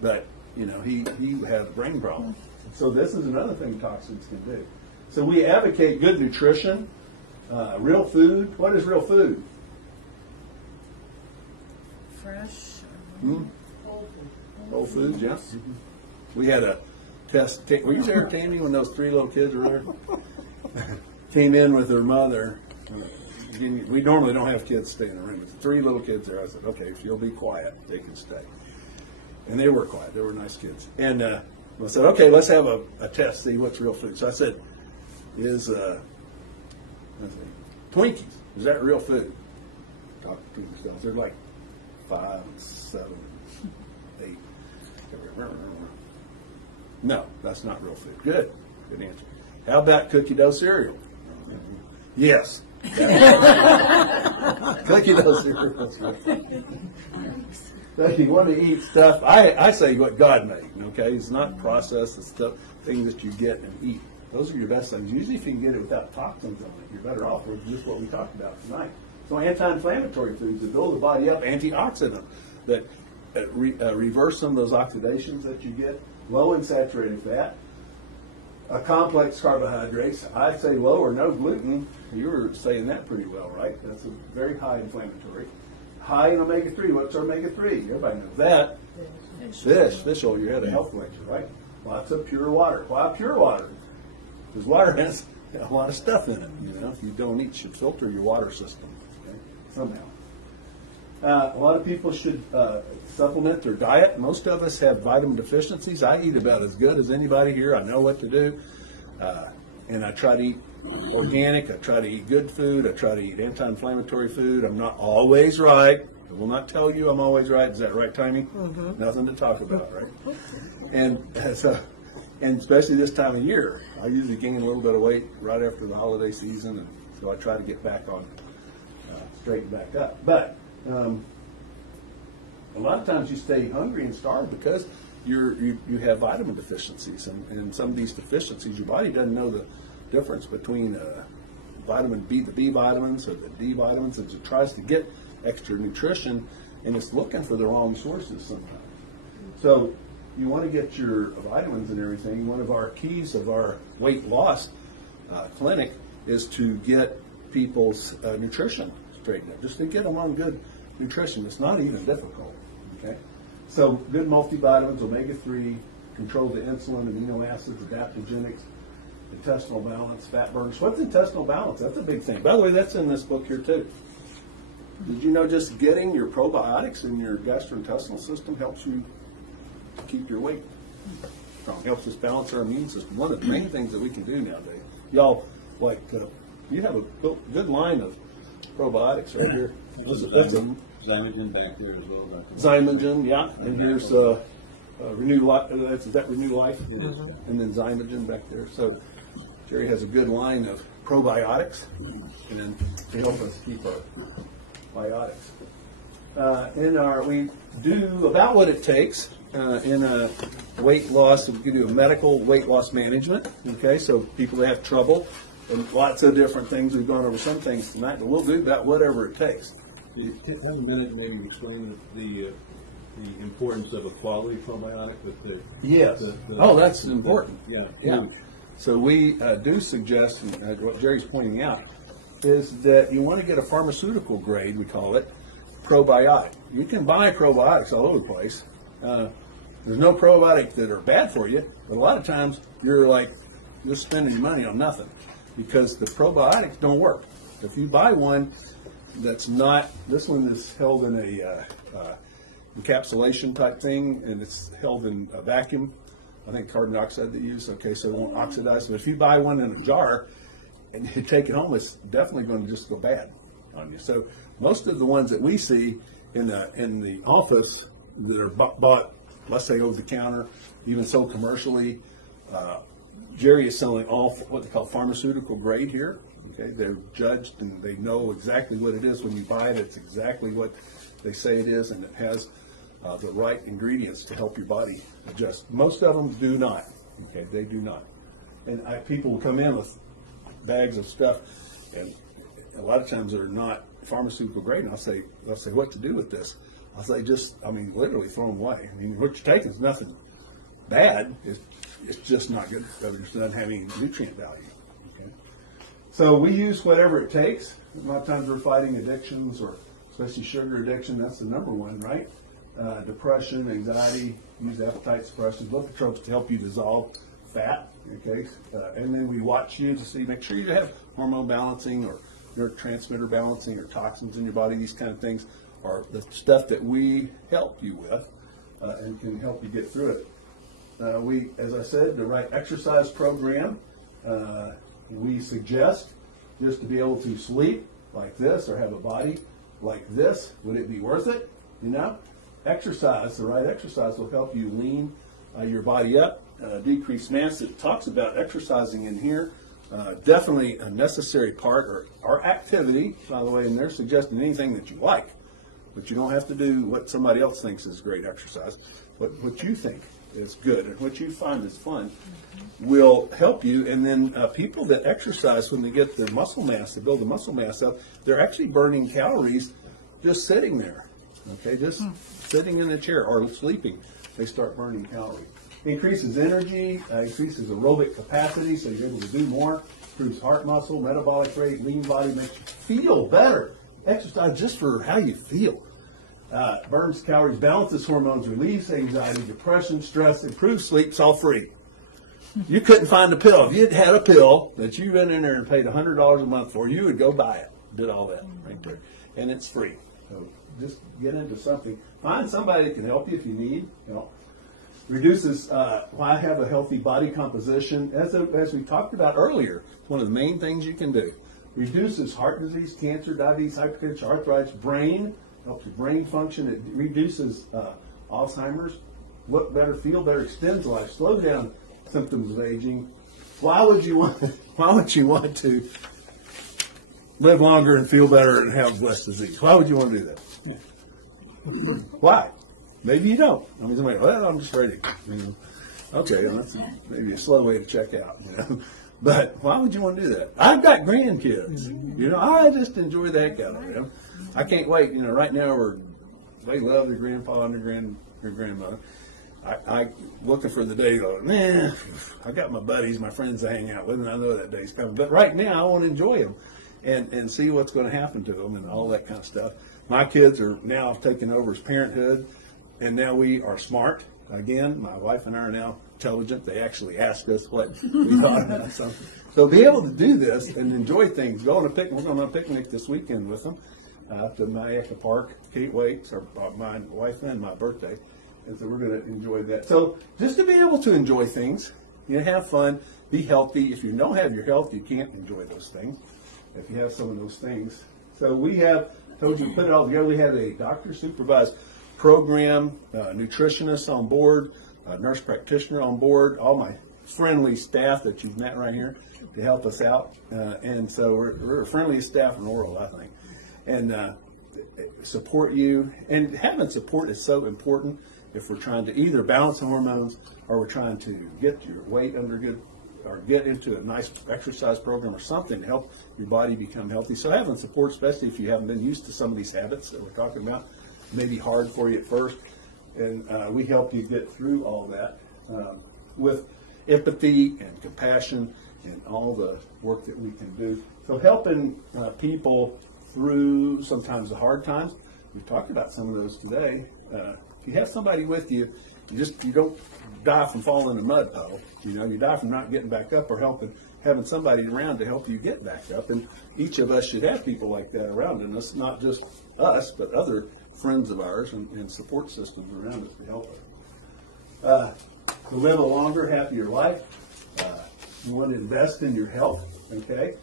but you know, he had a brain problem. So this is another thing toxins can do. So we advocate good nutrition, real food. What is real food? Fresh. Whole foods, yeah. Mm-hmm. We had a test. Were you there, Tammy, when those 3 little kids were there? Came in with their mother. We normally don't have kids stay in the room. With 3 little kids there. I said, okay, if you'll be quiet, they can stay. And they were quiet. They were nice kids. And I said, okay, let's have a test, see what's real food. So I said, Twinkies, is that real food? Talked to themselves. They're like 5, 7, 8. No, that's not real food. Good answer. How about cookie dough cereal? Yes. Cookie dough cereal. That's right. So if you want to eat stuff, I say what God made. Okay, it's not processed. It's stuff, things that you get and eat. Those are your best things. Usually, if you can get it without toxins on it, you're better off with just what we talked about tonight. So anti-inflammatory foods that build the body up, antioxidant that reverse some of those oxidations that you get, low in saturated fat, complex carbohydrates. I say low or no gluten. You were saying that pretty well, right? That's a very high inflammatory. High in omega-3. What's omega-3? Everybody knows that. Fish oil. You had a health lecture, right? Lots of pure water. Why pure water? Because water has a lot of stuff in it. You know, if you don't eat, you should filter your water system, okay? Somehow. A lot of people should supplement their diet. Most of us have vitamin deficiencies. I eat about as good as anybody here. I know what to do. And I try to eat organic. I try to eat good food. I try to eat anti-inflammatory food. I'm not always right. I will not tell you I'm always right. Is that right, Tiny? Mm-hmm. Nothing to talk about, right? And especially this time of year, I usually gain a little bit of weight right after the holiday season, and so I try to get back on, straighten back up. But a lot of times you stay hungry and starved because you have vitamin deficiencies, and some of these deficiencies, your body doesn't know the difference between vitamin B, the B vitamins, or the D vitamins, and it tries to get extra nutrition, and it's looking for the wrong sources sometimes. So you want to get your vitamins and everything. One of our keys of our weight loss clinic is to get people's nutrition straightened up, just to get them on good nutrition. It's not even difficult. Okay, so good multivitamins, omega-3, control the insulin, amino acids, adaptogenics, intestinal balance, fat burners. What's intestinal balance? That's a big thing. By the way, that's in this book here too. Did you know just getting your probiotics in your gastrointestinal system helps you keep your weight strong, helps us balance our immune system? One of the main things that we can do nowadays. Y'all, like, you have a good line of probiotics right here. Zymogen back there as well. Zymogen, yeah. And here's Renew Life. Is that Renew Life? Mm-hmm. And then Zymogen back there. So Jerry has a good line of probiotics, and then to help us keep our biotics. we do about what it takes in a weight loss. We can do a medical weight loss management. Okay, so people that have trouble and lots of different things. We've gone over some things tonight, but we'll do about whatever it takes. You have a minute, maybe explain the importance of a quality probiotic with the Yes. That's important. Yeah. So we do suggest, and what Jerry's pointing out, is that you want to get a pharmaceutical grade, we call it, probiotic. You can buy probiotics all over the place. There's no probiotics that are bad for you, but a lot of times you're spending your money on nothing because the probiotics don't work. If you buy one that's not, this one is held in a encapsulation type thing, and it's held in a vacuum. I think carbon dioxide they use, okay, so it won't oxidize. But if you buy one in a jar and you take it home, it's definitely going to just go bad on you. So most of the ones that we see in the office that are bought, let's say over the counter, even sold commercially, Jerry is selling all what they call pharmaceutical grade here. Okay, they're judged and they know exactly what it is when you buy it. It's exactly what they say it is, and it has the right ingredients to help your body adjust. Most of them do not. Okay, they do not. And people will come in with bags of stuff, and a lot of times they're not pharmaceutical grade. And I'll say, what to do with this? I'll say, literally throw them away. I mean, what you're taking is nothing bad. It's just not good. It doesn't have any nutrient value. Okay. So we use whatever it takes. A lot of times we're fighting addictions, or especially sugar addiction. That's the number one, right? Depression, anxiety, use appetite suppressants, lipotropes to help you dissolve fat. Okay, and then we watch you to see, make sure you have hormone balancing or neurotransmitter balancing or toxins in your body. These kind of things are the stuff that we help you with and can help you get through it. We, as I said, the right exercise program. We suggest just to be able to sleep like this or have a body like this. Would it be worth it? You know, exercise, the right exercise will help you lean your body up, decrease mass. It talks about exercising in here. Definitely a necessary part or activity, by the way, and they're suggesting anything that you like, but you don't have to do what somebody else thinks is great exercise. What you think is good and what you find is fun will help you. And then people that exercise, when they get the muscle mass, they build the muscle mass up, they're actually burning calories just sitting there. Okay, just sitting in a chair or sleeping, they start burning calories. Increases energy, increases aerobic capacity, so you're able to do more. Improves heart muscle, metabolic rate, lean body, makes you feel better. Exercise just for how you feel. Burns calories, balances hormones, relieves anxiety, depression, stress, improves sleep. It's all free. You couldn't find a pill. If you'd had a pill that you went in there and paid $100 a month for, you would go buy it. Did all that right there, and it's free. So just get into something. Find somebody that can help you if you need help. Reduces why have a healthy body composition. As we talked about earlier, it's one of the main things you can do. Reduces heart disease, cancer, diabetes, hypertension, arthritis, brain, helps your brain function. It reduces Alzheimer's, look better, feel better, extends life, slow down symptoms of aging. Why would you want to live longer and feel better and have less disease? Why would you want to do that? Why? Maybe you don't. I mean, somebody, well, I'm just ready. You know? Okay, well, that's maybe a slow way to check out. You know? But why would you want to do that? I've got grandkids. You know, I just enjoy the heck out of them. I can't wait. You know, right now they love their grandpa and their grandmother. I looking for the day. Man, I got my buddies, my friends to hang out with, and I know that day's coming. But right now, I want to enjoy them and see what's going to happen to them and all that kind of stuff. My kids are now taking over as parenthood. And now we are smart. Again, my wife and I are now intelligent. They actually ask us what we thought about something. So be able to do this and enjoy things. Go on a picnic. We're going on a picnic this weekend with them to Mayaka Park. Can't wait. It's my wife and my birthday. And so we're going to enjoy that. So just to be able to enjoy things, have fun, be healthy. If you don't have your health, you can't enjoy those things. If you have some of those things. So we have, told you to put it all together. We have a doctor-supervised program, nutritionist on board, nurse practitioner on board, all my friendly staff that you've met right here to help us out. And so we're the friendliest staff in the world, I think. And support you. And having support is so important if we're trying to either balance the hormones or we're trying to get your weight under good or get into a nice exercise program or something to help your body become healthy. So having support, especially if you haven't been used to some of these habits that we're talking about, may be hard for you at first. And we help you get through all that with empathy and compassion and all the work that we can do. So helping people through sometimes the hard times. We've talked about some of those today. If you have somebody with you, you don't die from falling in a mud puddle. You die from not getting back up or having somebody around to help you get back up. And each of us should have people like that around us, not just us, but other friends of ours and support systems around us to help us. To live a longer, happier life, you want to invest in your health, okay?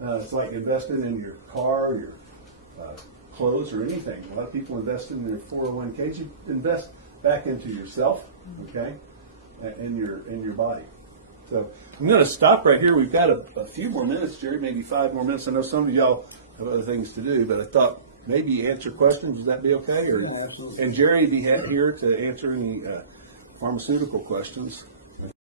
It's like investing in your car, your clothes, or anything. A lot of people invest in their 401ks. You invest back into yourself, okay, and your body. So I'm going to stop right here. We've got a few more minutes, Jerry, maybe 5 more minutes. I know some of y'all have other things to do, but I thought maybe answer questions. Would that be okay? Or, yeah, absolutely. And Jerry be here to answer any pharmaceutical questions.